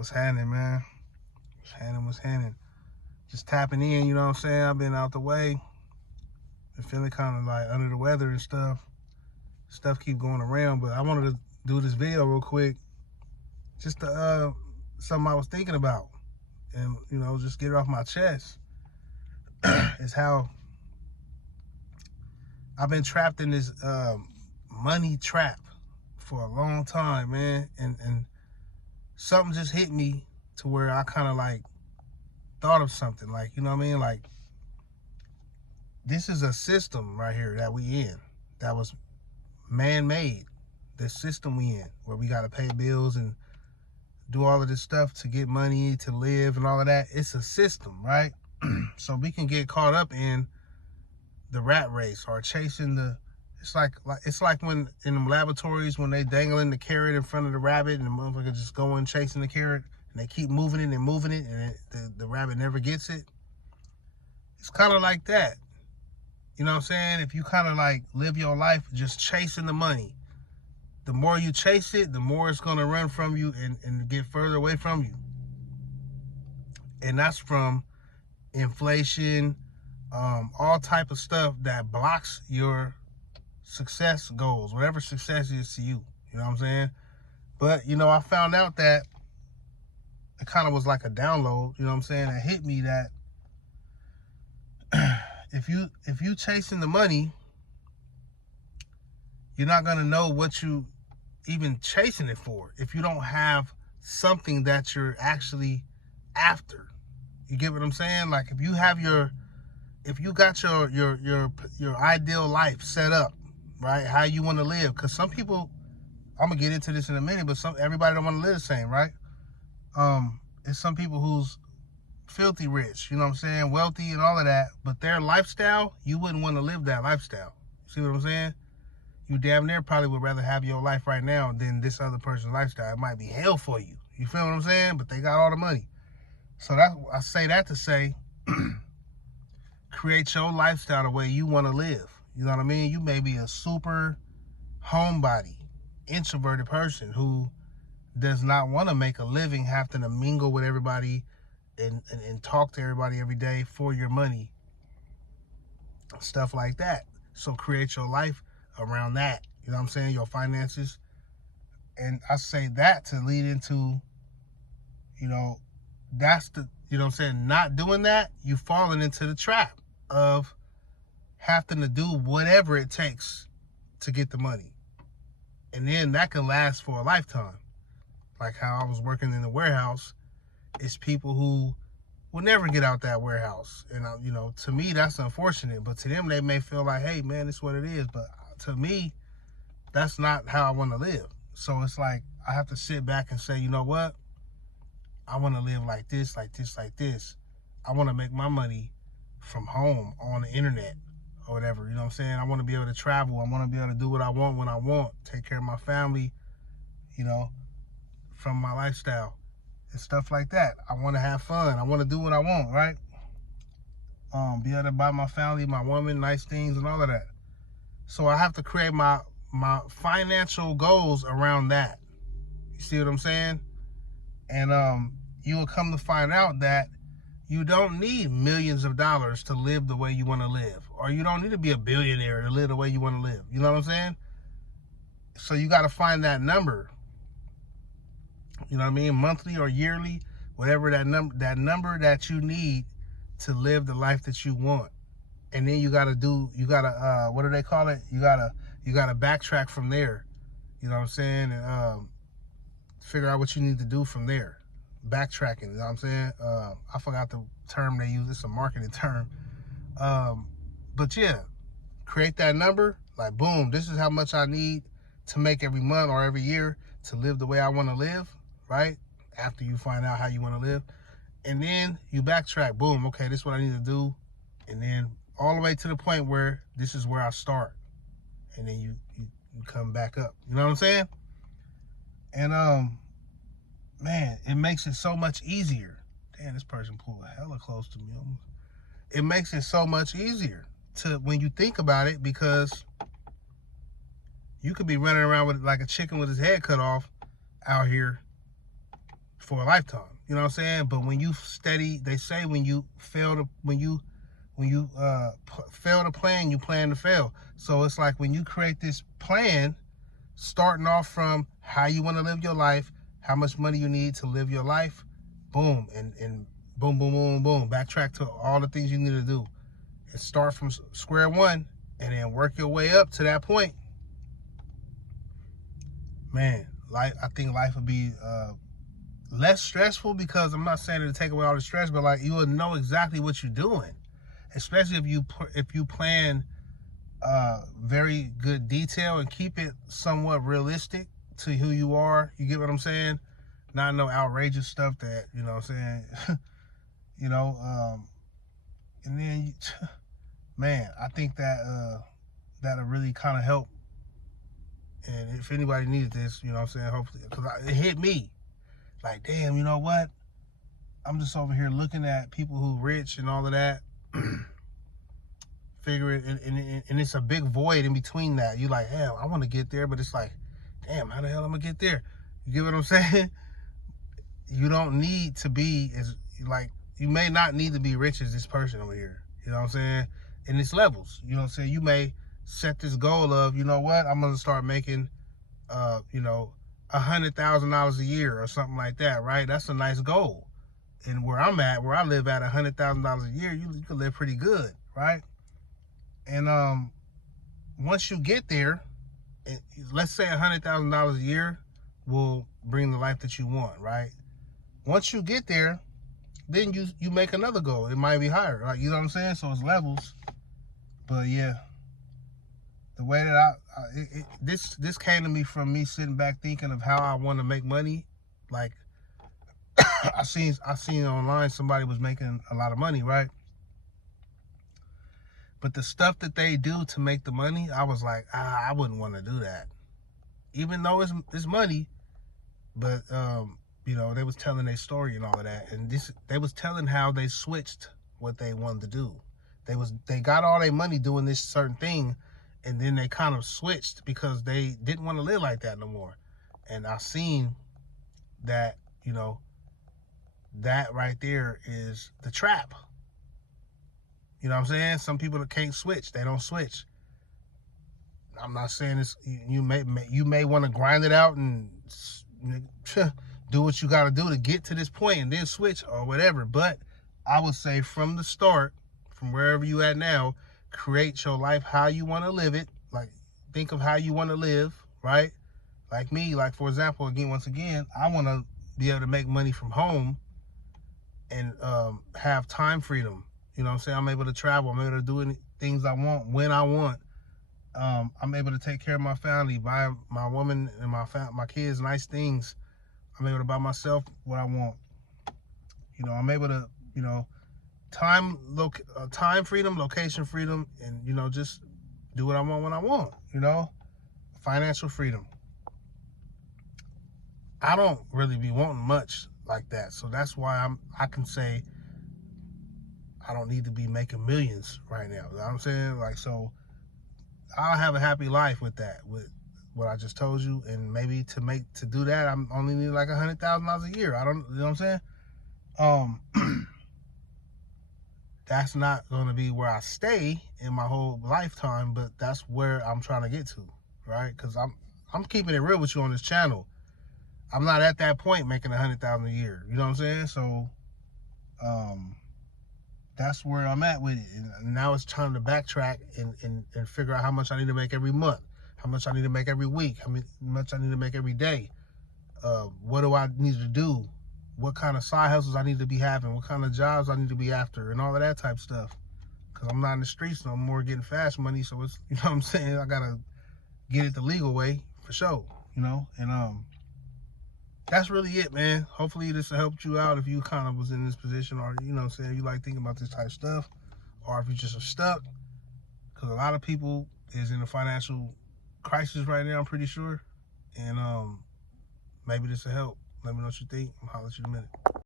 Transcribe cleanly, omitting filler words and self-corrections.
What's happening, man? What's happening? Just tapping in, you know what I'm saying? I've been out the way. Been feeling kind of like under the weather and stuff. Stuff keep going around, but I wanted to do this video real quick. Just to, something I was thinking about. And, just get it off my chest. Is how I've been trapped in this money trap for a long time, man. And something just hit me to where I kind of like thought of something, like, you know what I mean? Like, this is a system right here that we in, that was man-made. This system we in, where we got to pay bills and do all of this stuff to get money, to live and all of that. It's a system, right? So we can get caught up in the rat race or chasing the, it's like when in the laboratories, when they dangling the carrot in front of the rabbit and the motherfucker just going chasing the carrot and they keep moving it and the rabbit never gets it. It's kind of like that. You know what I'm saying? If you kind of like live your life just chasing the money, the more you chase it, the more it's going to run from you and get further away from you. And that's from inflation, all type of stuff that blocks your success goals, whatever success is to you. You know what I'm saying? But, I found out that it kind of was like a download, you know what I'm saying? It hit me that if you chasing the money, you're not going to know what you even chasing it for if you don't have something that you're actually after. You get what I'm saying? Like, if you got your ideal life set up, right? How you want to live. Because some people, I'm going to get into this in a minute, but everybody don't want to live the same, right? It's some people who's filthy rich, you know what I'm saying? Wealthy and all of that. But their lifestyle, you wouldn't want to live that lifestyle. See what I'm saying? You damn near probably would rather have your life right now than this other person's lifestyle. It might be hell for you. You feel what I'm saying? But they got all the money. So I say that to say, create your lifestyle the way you want to live. You know what I mean? You may be a super homebody, introverted person who does not want to make a living having to mingle with everybody and talk to everybody every day for your money. Stuff like that. So create your life around that. You know what I'm saying? Your finances. And I say that to lead into, that's the, you know what I'm saying? Not doing that, you falling into the trap of having to do whatever it takes to get the money. And then that can last for a lifetime. Like how I was working in the warehouse, it's people who will never get out that warehouse. And, to me, that's unfortunate. But to them, they may feel like, hey, man, it's what it is. But to me, that's not how I want to live. So it's like I have to sit back and say, you know what? I want to live like this, like this, like this. I want to make my money from home on the internet or whatever. You know what I'm saying? I want to be able to travel. I want to be able to do what I want when I want. Take care of my family, from my lifestyle and stuff like that. I want to have fun. I want to do what I want, right? Be able to buy my family, my woman, nice things and all of that. So I have to create my financial goals around that. You see what I'm saying? And you will come to find out that you don't need millions of dollars to live the way you want to live. Or you don't need to be a billionaire to live the way you want to live. You know what I'm saying? So you got to find that number. You know what I mean? Monthly or yearly, whatever that number that you need to live the life that you want. And then you got to what do they call it? You got to backtrack from there. You know what I'm saying? And figure out what you need to do from there. Backtracking, you know what I'm saying? I forgot the term they use. It's a marketing term. But yeah, create that number. Like, boom, this is how much I need to make every month or every year to live the way I want to live, right? After you find out how you want to live. And then you backtrack. Boom, okay, this is what I need to do. And then all the way to the point where this is where I start. And then you come back up. You know what I'm saying? And, man, it makes it so much easier. Damn, this person pulled hella close to me. It makes it so much easier when you think about it, because you could be running around with like a chicken with his head cut off out here for a lifetime. You know what I'm saying? But when you steady, they say when you fail to fail to plan, you plan to fail. So it's like when you create this plan, starting off from how you want to live your life, how much money you need to live your life, boom, and boom, boom, boom, boom, backtrack to all the things you need to do, and start from square one, and then work your way up to that point. Man, I think life would be less stressful, because I'm not saying to take away all the stress, but like you will know exactly what you're doing, especially if you plan very good detail and keep it somewhat realistic to who you are. You get what I'm saying? Not no outrageous stuff that, you know what I'm saying, you know, and then man, I think that that'll really kind of help. And if anybody needed this, you know what I'm saying, hopefully, because it hit me like, damn, you know what, I'm just over here looking at people who rich and all of that, figure it, and it's a big void in between that. You like, hell, I want to get there, but it's like, damn, how the hell I'm gonna get there? You get what I'm saying? You don't need to be as, like, you may not need to be rich as this person over here. You know what I'm saying? And it's levels. You know what I'm saying? You may set this goal of, you know what, I'm gonna start making, you know, $100,000 a year or something like that, right? That's a nice goal. And where I'm at, where I live at, $100,000 a year, you can live pretty good, right? And once you get there, let's say $100,000 a year will bring the life that you want, right? Once you get there, then you make another goal. It might be higher, like, you know what I'm saying? So it's levels. But yeah, the way that this came to me from me sitting back thinking of how I want to make money. Like I seen online somebody was making a lot of money, right? But the stuff that they do to make the money, I was like, I wouldn't want to do that. Even though it's money, but you know, they was telling their story and all of that, and they was telling how they switched what they wanted to do. They got all their money doing this certain thing, and then they kind of switched because they didn't want to live like that no more. And I seen that, you know, that right there is the trap. You know what I'm saying? Some people that can't switch, they don't switch. I'm not saying this. You may want to grind it out and do what you got to do to get to this point and then switch or whatever. But I would say from the start, from wherever you at now, create your life how you want to live it. Like, think of how you want to live, right? Like me, like, for example, once again, I want to be able to make money from home and have time freedom. You know what I'm saying? I'm able to travel. I'm able to do any things I want when I want. I'm able to take care of my family, buy my woman and my kids nice things. I'm able to buy myself what I want. You know, I'm able to, you know, time freedom, location freedom, and, you know, just do what I want when I want. You know, financial freedom. I don't really be wanting much like that, so that's why I can say I don't need to be making millions right now. You know what I'm saying? Like, so I'll have a happy life with that, with what I just told you. And maybe to do that, I'm only need like $100,000 a year. I don't, you know what I'm saying? That's not going to be where I stay in my whole lifetime, but that's where I'm trying to get to, right? Because I'm keeping it real with you on this channel. I'm not at that point making $100,000 a year. You know what I'm saying? So, that's where I'm at with it. And now it's time to backtrack and figure out how much I need to make every month, how much I need to make every week, how much I need to make every day. What do I need to do? What kind of side hustles I need to be having? What kind of jobs I need to be after, and all of that type of stuff. Because I'm not in the streets no more getting fast money, so it's, you know what I'm saying? I gotta get it the legal way for sure, you know. And that's really it, man. Hopefully this helped you out if you kind of was in this position, or, you know what I'm saying, you like thinking about this type of stuff, or if you just are stuck. Because a lot of people is in a financial crisis right now, I'm pretty sure. And maybe this will help. Let me know what you think. I'll holler at you in a minute.